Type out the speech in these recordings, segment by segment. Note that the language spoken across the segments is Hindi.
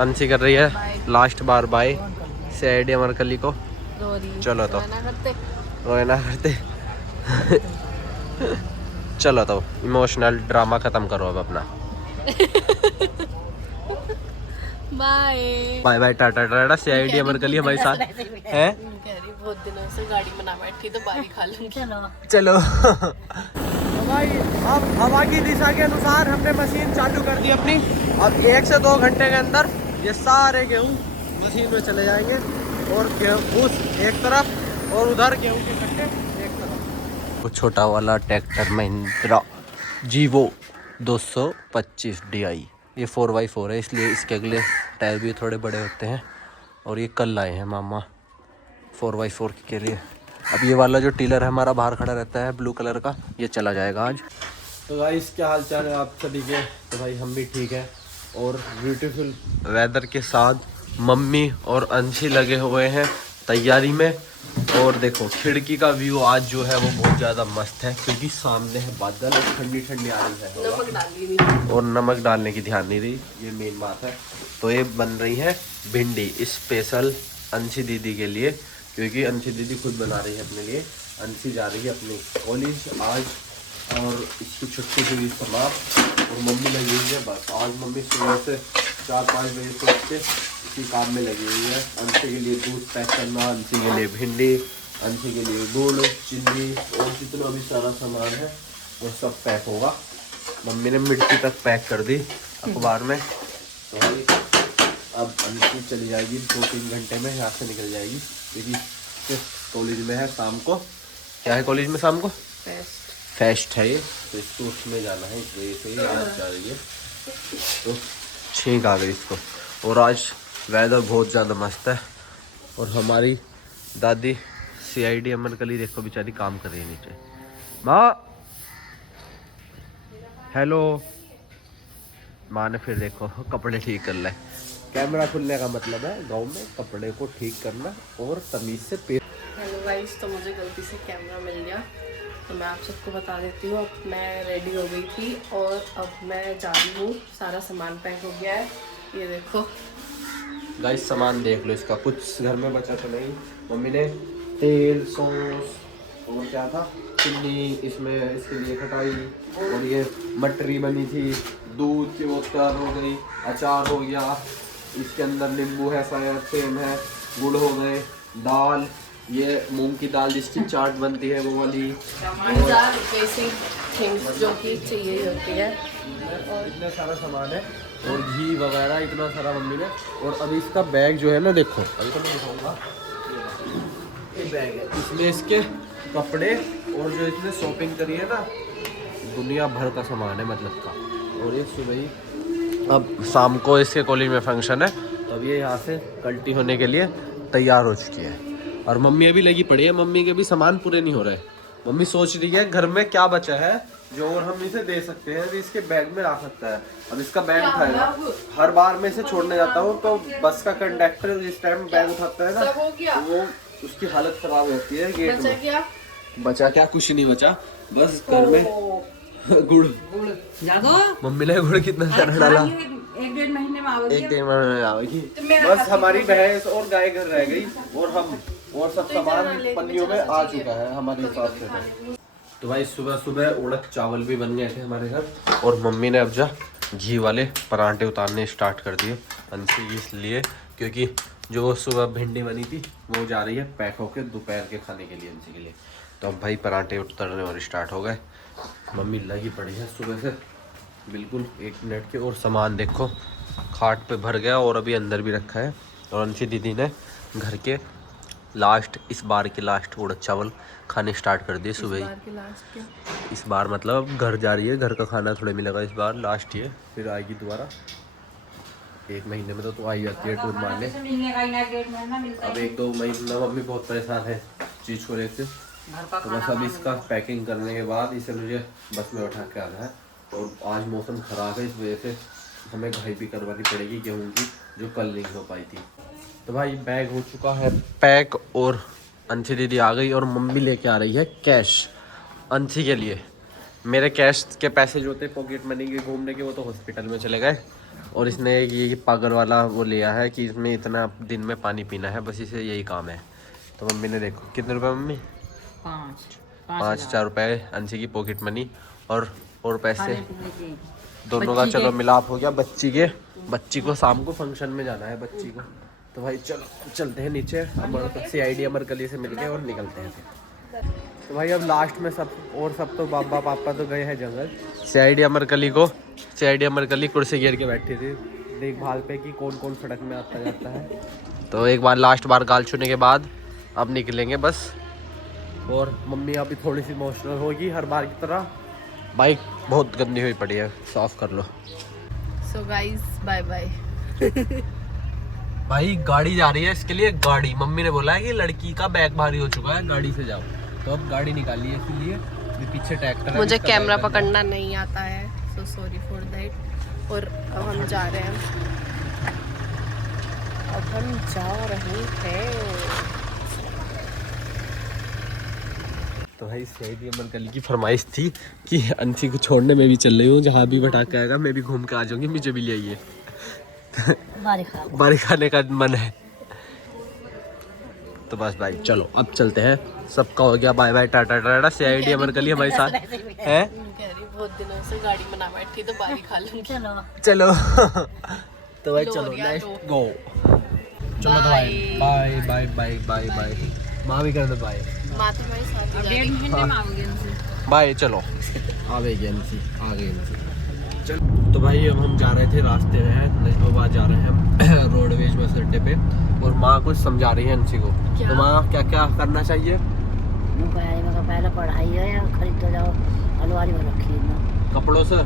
अंशी कर रही है लास्ट बार बाय CID अमरकली को। चलो तो रोए ना करते चलो तो इमोशनल ड्रामा खत्म करो अब अपना। Bye bye bye tata tata. CID Amarkali हमारे साथ है। बहुत दिनों से गाड़ी में ना बैठी तो बारी खा लूंगी। चलो तो भाई अब हवा की दिशा के अनुसार हमने मशीन चालू कर दी अपनी। अब 1 से 2 घंटे के अंदर ये सारे गेहूँ मशीन में चले जाएंगे और गेहूँ एक तरफ और उधर गेहूँ के कट्टे एक तरफ। वो छोटा वाला ट्रैक्टर महिंद्रा जीवो 225 DI ये 4x4 है, इसलिए इसके अगले टायर भी थोड़े बड़े होते हैं। और ये कल लाए हैं मामा 4x4 के लिए। अब ये वाला जो टीलर है हमारा बाहर खड़ा रहता है ब्लू कलर का, ये चला जाएगा आज। तो भाई क्या हाल चाल है आप सभी के? तो भाई हम भी ठीक है और ब्यूटीफुल वेदर के साथ मम्मी और अंशी लगे हुए हैं तैयारी में। और देखो खिड़की का व्यू आज जो है वो बहुत ज़्यादा मस्त है क्योंकि सामने है बादल और ठंडी ठंडी आ रही है हवा। और नमक डालने की ध्यान नहीं रही, ये मेन बात है। तो ये बन रही है भिंडी स्पेशल अंशी दीदी के लिए, क्योंकि अंशी दीदी खुद बना रही है अपने लिए। अंशी जा रही है अपनी कॉलेज आज और इसकी छुट्टी हुई समाप्त और मम्मी लगी हुई है बस। आज मम्मी सुबह से 4-5 बजे से उठ के इसी काम में लगी हुई है। अंशी के लिए दूध पैक करना, अंशी के लिए भिंडी, अंशी के लिए गुड़ चिल्ली और जितना भी सारा सामान है वो सब पैक होगा। मम्मी ने मिर्ची तक पैक कर दी अखबार में। तो भाई अब अंशी चली जाएगी 2-3 घंटे में यहाँ से निकल जाएगी क्योंकि कॉलेज में है शाम को। क्या है कॉलेज में शाम को? फेस्ट है ये, तो इसको उसमें जाना है, इस वजह से आज जा रही है। तो छींक आ गई इसको। और आज वेदर बहुत ज़्यादा मस्त है और हमारी दादी CID अमरकली देखो बेचारी काम कर रही है नीचे। माँ हेलो। माँ ने फिर देखो कपड़े ठीक कर ले। कैमरा खुलने का मतलब है गांव में कपड़े को ठीक करना और तमीज़ से पेश। हेलो गाइस, तो मुझे गलती से कैमरा मिल गया तो मैं आप सबको बता देती हूँ। अब मैं रेडी हो गई थी और अब मैं जा रही हूँ। सारा सामान पैक हो गया है, ये देखो गाइस सामान देख लो इसका, कुछ घर में बचा तो नहीं। मम्मी ने तेल सॉस और क्या था चिन्नी इसमें इसके लिए खटाई और ये मटरी बनी थी, दूध की वो तैयार हो गई, अचार हो गया, इसके अंदर नींबू है, शायद सेम है, गुड़ हो गए, दाल ये मूंग की दाल जिसकी चाट बनती है वो वाली, बेसिक थिंग्स जो कि चाहिए होती है। और इतना सारा सामान है और घी वगैरह इतना सारा मम्मी ने। और अभी इसका बैग जो है ना देखो, अभी तो मैं दिखाऊंगा, ये बैग है, इसमें इसके कपड़े और जो इसने शॉपिंग करी है ना दुनिया भर का सामान है मतलब का। और ये सुबह ही अब शाम को इसके कॉलेज में फंक्शन है तो अब ये यहाँ से कल्टी होने के लिए तैयार हो चुकी है। और मम्मी अभी लगी पड़ी है, मम्मी के भी सामान पूरे नहीं हो रहे। मम्मी सोच रही है घर में क्या बचा है जो और हम इसे दे सकते हैं, इसके बैग में ला सकता है। अब इसका बैग उठाएगा, हर बार मैं इसे छोड़ने जाता हूँ तो बस का कंडक्टर जिस टाइम बैग उठाता है ना वो उसकी हालत खराब होती है। गेट में बचा क्या? कुछ नहीं बचा, बस घर में गुड़ मम्मी ने गुड़ कितना सारा डाला, 1-1.5 महीने में आवेगी। 1-1.5 महीने में आवेगी। बस हमारी भैंस और गाय घर रह गई और हम और सब सामान पन्नियों में आ चुका है हमारे हिसाब से। तो भाई सुबह सुबह उड़द चावल भी बन गए थे हमारे घर और मम्मी ने अब जा घी वाले पराठे उतारने स्टार्ट कर दिए अंशी इसलिए क्योंकि जो सुबह भिंडी बनी थी वो जा रही है पैक होकर दोपहर के खाने के लिए अंशी के लिए। तो अब भाई पराठे उतरने और स्टार्ट हो गए। मम्मी लगी पड़ी है सुबह से बिल्कुल 1 मिनट के। और सामान देखो खाट पे भर गया और अभी अंदर भी रखा है। और अंशी दीदी ने घर के लास्ट इस बार के लास्ट उड़द चावल खाने स्टार्ट कर दिए सुबह ही। इस बार मतलब घर जा रही है, घर का खाना थोड़ा मिलेगा इस बार, लास्ट ही है, फिर आएगी दोबारा 1 महीने में तो आई जाती है टूर मारने। अब 1-2 महीना मम्मी बहुत परेशान है चीज़ को लेकर। तो बस अभी इसका पैकिंग करने के बाद इसे मुझे बस में उठा के आना है। और आज मौसम ख़राब है इस वजह से हमें घाई भी करवानी पड़ेगी गेहूँ की जो कल नहीं हो पाई थी। तो भाई बैग हो चुका है पैक और अंशी दीदी आ गई और मम्मी लेके आ रही है कैश अंशी के लिए। मेरे कैश के पैसे जो थे पॉकेट मनी के घूमने के वो तो हॉस्पिटल में चले गए। और इसने ये पागल वाला वो लिया है कि इसमें इतना दिन में पानी पीना है, बस इसे यही काम है। तो मम्मी ने देखो कितने रुपए मम्मी, 5,000 रुपये अंशी की पॉकेट मनी और पैसे दोनों का चलो मिलाप हो गया। बच्ची को शाम को फंक्शन में जाना है बच्ची को। तो भाई चलो चलते हैं नीचे, CID अमरकली से मिलके और निकलते हैं फिर। तो भाई अब लास्ट में सब तो बाबा पापा तो गए हैं जंगल। CID अमरकली कुर्सी घेर के बैठी थी देखभाल पे कि कौन कौन सड़क में आता जाता है। तो एक बार लास्ट बार गाल छूने के बाद अब निकलेंगे बस। और मम्मी अभी थोड़ी सी इमोशनल होगी हर बार की तरह। बाइक बहुत गंदी हुई पड़ी है, साफ कर लो। So guys bye bye. भाई गाड़ी जा रही है, इसके लिए गाड़ी मम्मी ने बोला है कि लड़की का बैग भारी हो चुका है, गाड़ी से जाओ। तो अब गाड़ी निकाली है, इसलिए पीछे ट्रैक्टर है। मुझे कैमरा पकड़ना नहीं आता है, सो सॉरी फॉर दैट। और अब हम जा रहे हैं, तो भाई CID अमरकली की फरमाइश थी कि अंशी को छोड़ने में भी चल रही हूँ, जहाँ भी बटा के आएगा मैं भी घूम के आ जाऊंगी, मुझे भी ले आइए। बारी खाने का मन है। तो बस भाई चलो अब चलते हैं, सबका हो गया bye bye tata tata. CID Amarkali हमारे साथ है। बहुत दिनों से गाड़ी में ना बैठी तो बारी खा लूंगी। चलो तो भाई चलो नेक्स्ट गो। चलो तो भाई bye bye bye bye bye. माँ भी कर दो बाय। माँ तो मेरे साथ ही जा रही है। बाय चलो आ गई चलो। तो भाई अब हम जा रहे थे, रास्ते में हैं, नजबाबाद जा रहे हैं रोडवेज बस अड्डे पे। और माँ कुछ समझा रही है अंशी को। तो माँ क्या क्या करना चाहिए? पहले पढ़ाई है, खरीद तो जाओ, अलमारी में रखी है कपड़ों से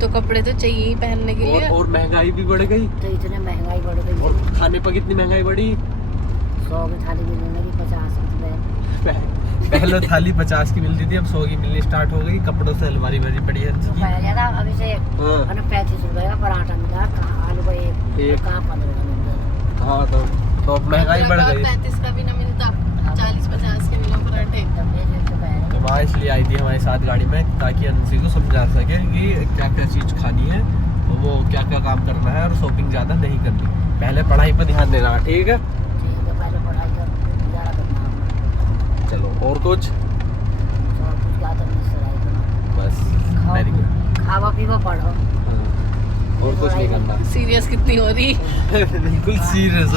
तो कपड़े तो चाहिए ही पहनने के लिए। और महंगाई भी बढ़ गई, तो इतने महंगाई बढ़ गई। और खाने पर कितनी महंगाई बढ़ी। 100 की थाली मिलने लगी 50 रुपए। पहले थाली 50 की मिलती थी, अब 100 की मिलनी स्टार्ट हो गई। कपड़ों से अलमारी भरी पड़ी है। अभी से 35 रुपए का पराठा मिला, आलू का एक कहाँ 15 मिल गया। हाँ तो महंगाई बढ़ गई। 35 का भी ना मिलता, 40-50 के मिला पराठे। तो माँ इसलिए आई थी हमारे साथ गाड़ी में, ताकि अंशी को समझा सके कि क्या क्या चीज़ खानी है, वो क्या क्या काम करना है, और शॉपिंग ज़्यादा नहीं करनी। पहले पढ़ाई पर ध्यान देना, ठीक है? पहले पढ़ाई कर गुजारा करना। चलो और कुछ बस वेरी गुड। खावा पीवा पढ़ो, और कुछ नहीं करना। सीरियस कितनी हो रही। बिल्कुल सीरियस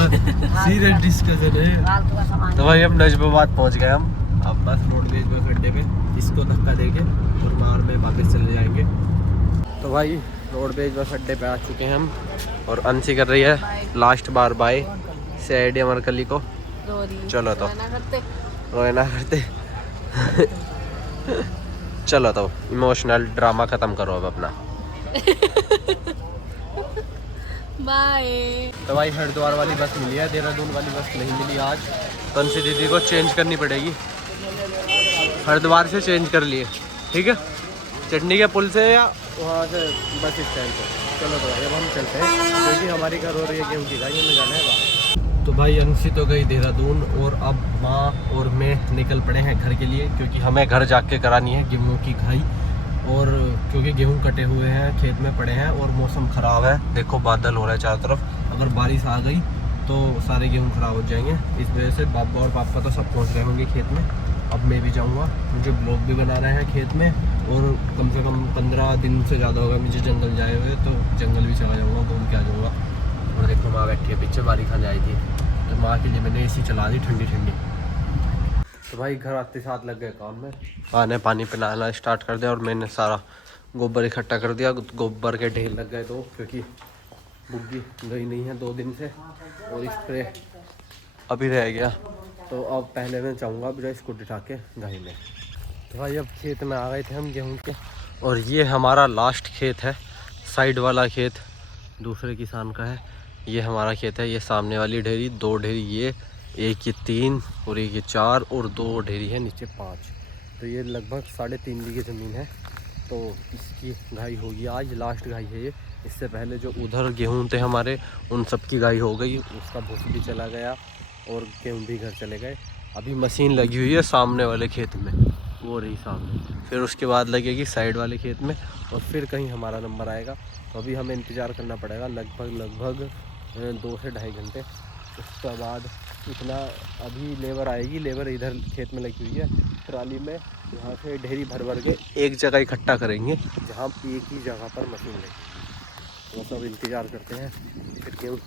डिस्कशन है। फालतू का सामान। तो भाई अब नजबाबाद पहुंच गए हम। अब बस रोडवेज बस अड्डे पे इसको धक्का देके और मार में वापस चले जाएंगे। तो भाई रोडवेज बस अड्डे पे आ चुके हैं हम, और अंशी कर रही है लास्ट बार बाय CID अमरकली को। चलो तो रोए ना करते। चलो तो इमोशनल ड्रामा खत्म करो अब अपना। बाय। तो भाई हरिद्वार वाली बस मिली है, देहरादून वाली बस नहीं मिली आज। तो अंशी दीदी को चेंज करनी पड़ेगी, हरिद्वार से चेंज कर लिए, ठीक है? चटनी के पुल से या वहाँ से बस स्टैंड से। चलो तो भाई अब हम चलते हैं, क्योंकि हमारी घर हो रही है गेहूँ की घाई, हमें जाना है बाहर। तो भाई अंशी तो गई देहरादून, और अब माँ और मैं निकल पड़े हैं घर के लिए, क्योंकि हमें घर जाके करानी है गेहूँ की घाई। और क्योंकि गेहूँ कटे हुए हैं, खेत में पड़े हैं, और मौसम ख़राब है, देखो बादल हो रहा है चारों तरफ। अगर बारिश आ गई तो सारे गेहूँ ख़राब हो जाएंगे। इस वजह से बाबा और पापा तो सब पहुँच रहे होंगे खेत में। अब मैं भी जाऊँगा, मुझे ब्लॉग भी बना रहे हैं खेत में, और कम से कम 15 दिन से ज़्यादा होगा मुझे जंगल जाए हुए, तो जंगल भी चला जाऊँगा, घूम के आ जाऊँगा। और देखो माँ बैठी है पीछे, बारी खाने आई थी, तो माँ के लिए मैंने AC चला दी ठंडी ठंडी। तो भाई घर आते साथ लग गए काम में, आने पानी पिलाना स्टार्ट कर दिया, और मैंने सारा गोबर इकट्ठा कर दिया। गोबर के ढेर लग गए 2, क्योंकि बुग्गी गई नहीं है 2 दिन से, और स्प्रे अभी रह गया। तो अब पहले मैं चाहूँगा अब स्कूटी उठा के घाई में। तो भाई अब खेत में आ गए थे हम गेहूँ के, और ये हमारा लास्ट खेत है, साइड वाला खेत दूसरे किसान का है। ये हमारा खेत है, ये सामने वाली ढेरी, 2 ढेरी ये, एक ये 3 और एक ये 4, और 2 ढेरी है नीचे 5। तो ये लगभग 3.5 बीघे ज़मीन है। तो इसकी घाई होगी आज, लास्ट घाई है ये। इससे पहले जो उधर गेहूँ थे हमारे, उन सब की घाई हो गई, उसका भूस भी चला गया, और गेहूँ भी घर चले गए। अभी मशीन लगी हुई है सामने वाले खेत में, वो रही सामने। फिर उसके बाद लगेगी साइड वाले खेत में और फिर कहीं हमारा नंबर आएगा। तो अभी हमें इंतज़ार करना पड़ेगा लगभग 2 से ढाई घंटे। उसके बाद इतना अभी लेबर आएगी, लेबर इधर खेत में लगी हुई है ट्राली में, यहाँ से ढेरी भर भर के एक जगह इकट्ठा करेंगे जहाँ एक ही जगह पर मशीन लगी। वो सब इंतज़ार करते हैं, फिर गेहूँ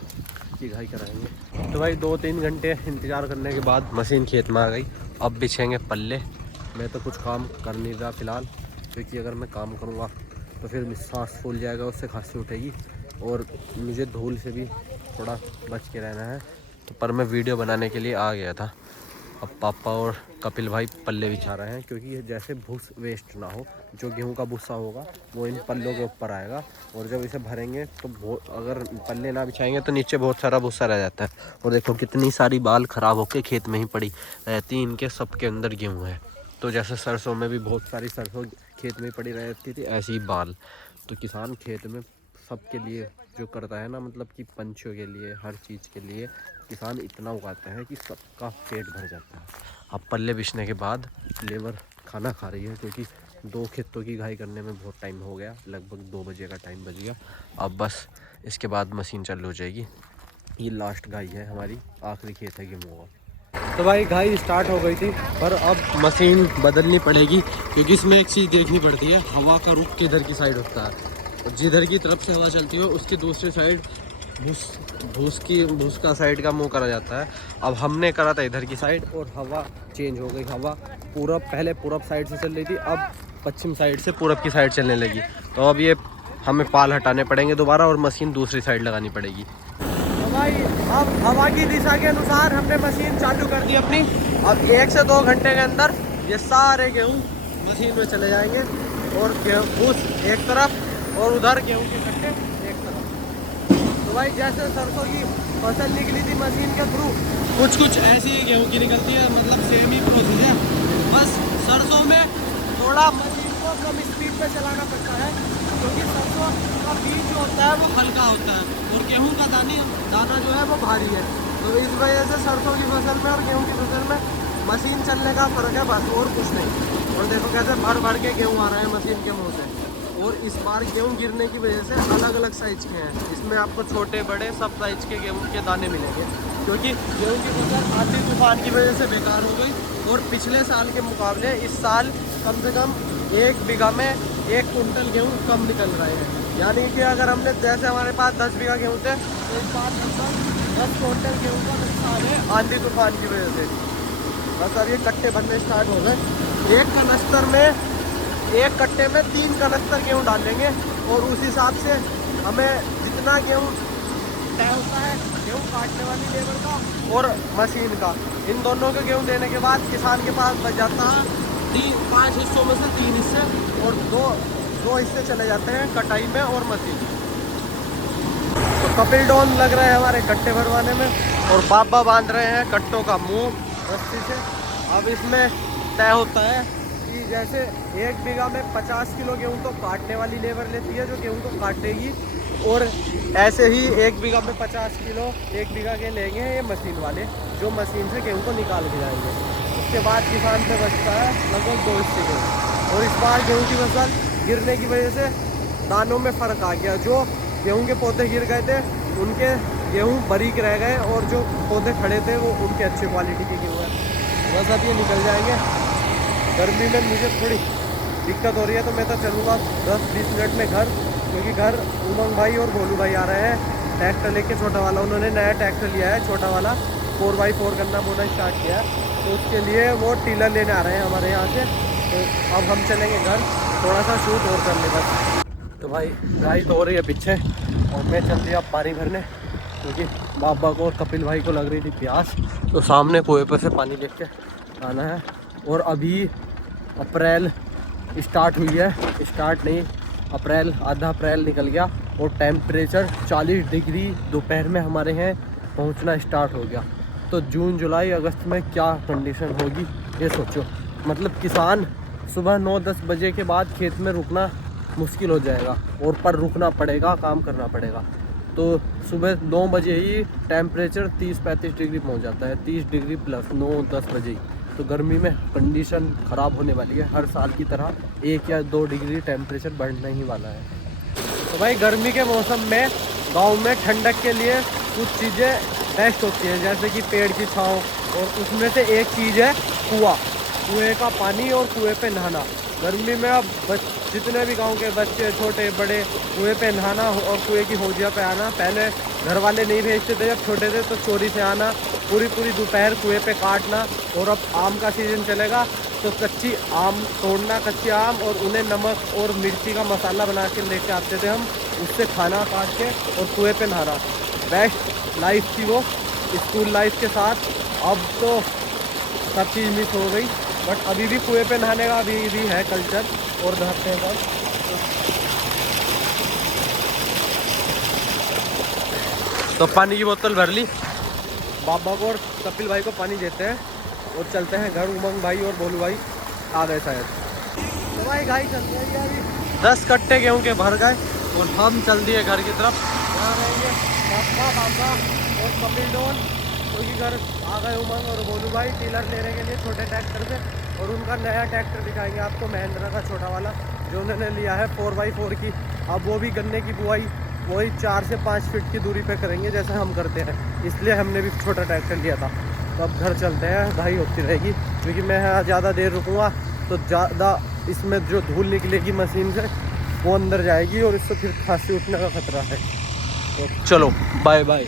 की घाई कराएंगे। तो भाई 2-3 घंटे इंतज़ार करने के बाद मशीन खेत में आ गई। अब बिछेंगे पल्ले। मैं तो कुछ काम कर नहीं रहा फ़िलहाल, क्योंकि अगर मैं काम करूँगा तो फिर सांस फूल जाएगा, उससे खांसी उठेगी और मुझे धूल से भी थोड़ा बच के रहना है। तो पर मैं वीडियो बनाने के लिए आ गया था। अब पापा और कपिल भाई पल्ले बिछा रहे हैं, क्योंकि ये जैसे भूस वेस्ट ना हो, जो गेहूं का भूसा होगा वो इन पल्लों के ऊपर आएगा और जब इसे भरेंगे तो अगर पल्ले ना बिछाएंगे तो नीचे बहुत सारा भूसा रह जाता है। और देखो कितनी सारी बाल ख़राब होकर खेत में ही पड़ी रहती, इनके सबके अंदर गेहूँ है। तो जैसे सरसों में भी बहुत सारी सरसों खेत में पड़ी रहती थी, ऐसी ही बाल। तो किसान खेत में सबके लिए जो करता है ना, मतलब कि पंछियों के लिए, हर चीज़ के लिए किसान इतना उगाता है कि सबका पेट भर जाता है। अब पल्ले बिछने के बाद लेबर खाना खा रही है, क्योंकि 2 खेतों की घाई करने में बहुत टाइम हो गया, लगभग 2 बजे का टाइम बच गया। अब बस इसके बाद मशीन चालू हो जाएगी। ये लास्ट घाई है हमारी, आखिरी खेत है गेहूँ का। तो भाई घाई स्टार्ट हो गई थी, पर अब मशीन बदलनी पड़ेगी, क्योंकि इसमें एक चीज़ देखनी पड़ती है, हवा का रुख किधर की साइड होता है। और जिधर की तरफ से हवा चलती है उसकी दूसरी साइड भूस का साइड का मुंह करा जाता है। अब हमने करा था इधर की साइड और हवा चेंज हो गई। हवा पहले पूरब साइड से चल रही थी, अब पश्चिम साइड से पूरब की साइड चलने लगी। तो अब ये हमें पाल हटाने पड़ेंगे दोबारा और मशीन दूसरी साइड लगानी पड़ेगी। तो भाई अब हवा की दिशा के अनुसार हमने मशीन चालू कर दी अपनी। अब 1 से 2 घंटे के अंदर ये सारे गेहूँ मशीन में चले जाएंगे और भूस एक तरफ और उधर गेहूँ के कट्टे एक तरफ। तो भाई जैसे सरसों की फसल निकली थी मशीन के थ्रू, कुछ ऐसी ही गेहूँ की निकलती है, मतलब सेम ही प्रोसेस है। बस सरसों में थोड़ा मशीन को कम स्पीड पे चलाना पड़ता है, क्योंकि सरसों का बीज जो होता है वो हल्का होता है और गेहूँ का दाना जो है वो भारी है। तो इस वजह से सरसों की फसल में और गेहूँ की फसल में मशीन चलने का फ़र्क है, बस और कुछ नहीं। और देखो कैसे भर भर के गेहूँ आ रहे हैं मशीन के मुँह से। और इस बार गेहूँ गिरने की वजह से अलग अलग साइज़ के हैं, इसमें आपको छोटे बड़े सब साइज़ के गेहूँ के दाने मिलेंगे, क्योंकि गेहूँ की फसल आंधी तूफान की वजह से बेकार हो गई। और पिछले साल के मुकाबले इस साल कम से कम 1 बीघा में 1 कुंटल गेहूँ कम निकल रहे हैं। यानी कि अगर हमने जैसे हमारे पास 10 बीघा गेहूँ थे, तो इस बार लगभग 10 कुंटल गेहूँ का नुकसान है आंधी तूफान की वजह से। बस अब ये कट्टे बनने स्टार्ट हो गए। एक कट्टे में 3 कनस्तर गेहूँ डालेंगे और उस हिसाब से हमें जितना गेहूँ तय होता है, गेहूँ काटने वाली लेबर का और मशीन का, इन दोनों के गेहूँ देने के बाद किसान के पास बच जाता है 5 हिस्सों में से 3 हिस्से और दो हिस्से चले जाते हैं कटाई में और मशीन। तो कपिल डॉन लग रहे हैं हमारे कट्टे भरवाने में और बाबा बांध रहे हैं कट्टों का मुंह रस्सी से। अब इसमें तय होता है कि जैसे 1 बीघा में 50 किलो गेहूँ तो काटने वाली लेबर लेती है जो गेहूँ को काटेगी, और ऐसे ही 1 बीघा में 50 किलो 1 बीघा के लेंगे ये मशीन वाले, जो मशीन से गेहूँ को निकाल के जाएंगे। उसके बाद किसान पे बचता है लगभग 2 हिस्से गेहूँ। और इस बार गेहूँ की फसल गिरने की वजह से दानों में फ़र्क आ गया। जो गेहूँ के पौधे गिर गए थे उनके गेहूँ बारीक रह गए और जो पौधे खड़े थे वो उनके अच्छे क्वालिटी के गेहूँ है। बस अब ये निकल जाएंगे। गर्मी में मुझे थोड़ी दिक्कत हो रही है, तो मैं तो चलूँगा 10-20 मिनट में घर, क्योंकि घर उमंग भाई और भोलू भाई आ रहे हैं ट्रैक्टर लेके, छोटा वाला। उन्होंने नया ट्रैक्टर लिया है, छोटा वाला 4x4 करना बोना स्टार्ट किया है, तो उसके लिए वो टीलर लेने आ रहे हैं हमारे यहाँ से। तो अब हम चलेंगे घर, थोड़ा सा शूट और कर ले बस। तो भाई गाय तो हो रही है पीछे और मैं चल दिया पानी भरने, क्योंकि बाबा को और कपिल भाई को लग रही थी प्यास। तो सामने कुएं पर से पानी लेके आना है। और अभी अप्रैल स्टार्ट हुई है, स्टार्ट नहीं, अप्रैल आधा अप्रैल निकल गया और टेम्परेचर 40 डिग्री दोपहर में हमारे यहाँ पहुंचना स्टार्ट हो गया। तो जून जुलाई अगस्त में क्या कंडीशन होगी ये सोचो। मतलब किसान सुबह 9-10 बजे के बाद खेत में रुकना मुश्किल हो जाएगा, और पर रुकना पड़ेगा, काम करना पड़ेगा। तो सुबह 9 बजे ही टेम्परेचर 30-35 डिग्री पहुंच जाता है, 30 डिग्री प्लस 9-10 बजे ही। तो गर्मी में कंडीशन ख़राब होने वाली है। हर साल की तरह 1 या 2 डिग्री टेम्परेचर बढ़ने ही वाला है। तो भाई गर्मी के मौसम में गांव में ठंडक के लिए कुछ चीज़ें बेस्ट होती हैं, जैसे कि पेड़ की छांव, और उसमें से एक चीज़ है कुआं। कुएँ का पानी और कुएँ पे नहाना। गर्मी में अब जितने भी गांव के बच्चे छोटे बड़े कुएँ पे नहाना और कुएँ की हौजिया पे आना। पहले घर वाले नहीं भेजते थे, जब छोटे थे तो चोरी से आना, पूरी दोपहर कुएँ पे काटना। और अब आम का सीज़न चलेगा तो कच्ची आम तोड़ना, कच्चे आम, और उन्हें नमक और मिर्ची का मसाला बना के लेके आते थे हम, उससे खाना काट के और कुएँ पे नहाना। बेस्ट लाइफ थी वो स्कूल लाइफ के साथ। अब तो सब चीज़ मिस हो गई, बट अभी भी कुएँ पे नहाने का अभी भी है कल्चर और नहाते हैं सब। तो पानी की बोतल भर ली, बाबा को और कपिल भाई को पानी देते हैं और चलते हैं घर। उमंग भाई और भोलू भाई आ गए शायद। तो भाई गाड़ी चल रही है अभी 10 कट्टे गेहूँ के भर गए और हम चल दिए घर की तरफ। यहाँ रहेंगे बाबा और कपिल डोन, क्योंकि घर आ गए उमंग और भोलू भाई टीलर लेने के लिए छोटे ट्रैक्टर से। और उनका नया ट्रैक्टर दिखाएंगे आपको, महिंद्रा का छोटा वाला जो उन्होंने लिया है 4x4 की। अब वो भी गन्ने की बुआई वही 4 से 5 फीट की दूरी पे करेंगे जैसे हम करते हैं, इसलिए हमने भी छोटा ट्रैक्टर लिया था। तो अब घर चलते हैं, दहाई होती रहेगी, क्योंकि मैं यहाँ ज़्यादा देर रुकूँगा तो ज़्यादा इसमें जो धूल निकलेगी मशीन से वो अंदर जाएगी और इससे फिर खांसी उठने का खतरा है। तो चलो बाय बाय।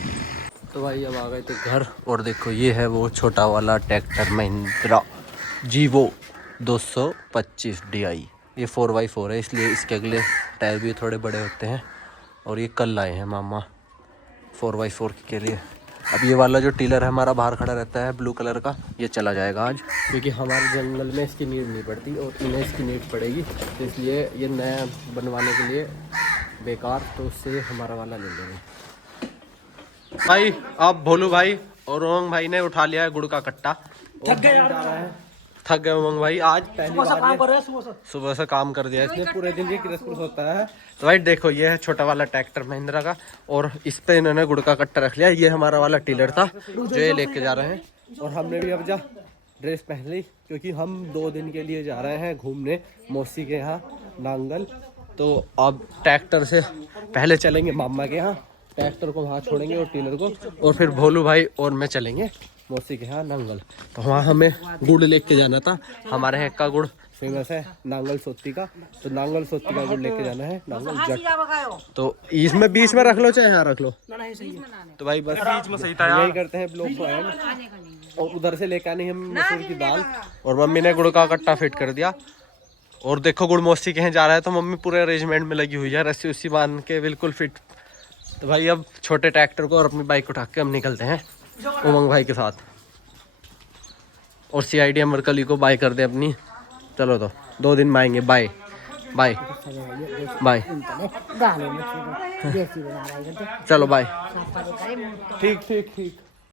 तो भाई अब आ गए थे घर, और देखो ये है वो छोटा वाला ट्रैक्टर महिंद्रा जीवो 225 DI। ये 4x4 है, इसलिए इसके अगले टायर भी थोड़े बड़े होते हैं। और ये कल लाए हैं मामा 4x4 के लिए। अब ये वाला जो टीलर है हमारा बाहर खड़ा रहता है ब्लू कलर का, ये चला जाएगा आज, क्योंकि हमारे जंगल में इसकी नीड नहीं पड़ती और इन्हें इसकी नीड पड़ेगी, तो इसलिए ये नया बनवाने के लिए बेकार, तो उससे हमारा वाला ले लेंगे। भाई अब भोलू भाई और उमंग भाई ने उठा लिया है गुड़ का कट्टा। थक गए उमंग भाई, आज पहली बार सुबह से काम कर दिया इसने, पूरे दिन ये क्रिसमस होता है। तो भाई देखो ये है छोटा वाला ट्रैक्टर महिंद्रा का, और इस पे इन्होंने गुड़ का कट्टा रख लिया। ये हमारा वाला टीलर था जो ये लेके जा रहे हैं, और हमने भी अब जा ड्रेस पहन ली, क्योंकि हम 2 दिन के लिए जा रहे हैं घूमने मौसी के यहाँ नांगल। तो अब ट्रैक्टर से पहले चलेंगे मामा के यहाँ, ट्रैक्टर को वहाँ छोड़ेंगे और टीलर को, और फिर भोलू भाई और मैं चलेंगे मौसी के यहाँ नांगल। तो वहाँ हमें गुड़ लेके जाना था, हमारे यहाँ का गुड़ फेमस है नांगल सोती का, तो नांगल सोती का गुड़ लेके जाना है नांगल जट। तो इसमें बीच में रख लो चाहे यहाँ रख लो, तो भाई बस बीच में सही था, यही करते हैं ब्लॉग को एंड। और उधर से लेके आनी हम मसूर की दाल, और मम्मी ने गुड़ का कट्टा फिट कर दिया। और देखो गुड़ मौसी के यहाँ जा रहा है, तो मम्मी पूरे अरेंजमेंट में लगी हुई है, रस्सी उस्सी बांध के बिल्कुल फिट। तो भाई अब छोटे ट्रैक्टर को और अपनी बाइक उठा के हम निकलते हैं उमंग भाई के साथ, और CID अमरकली को बाय कर दे अपनी। चलो तो 2 दिन में आएंगे, बाय बाय बाय, चलो बाय। ठीक ठीक ठीक।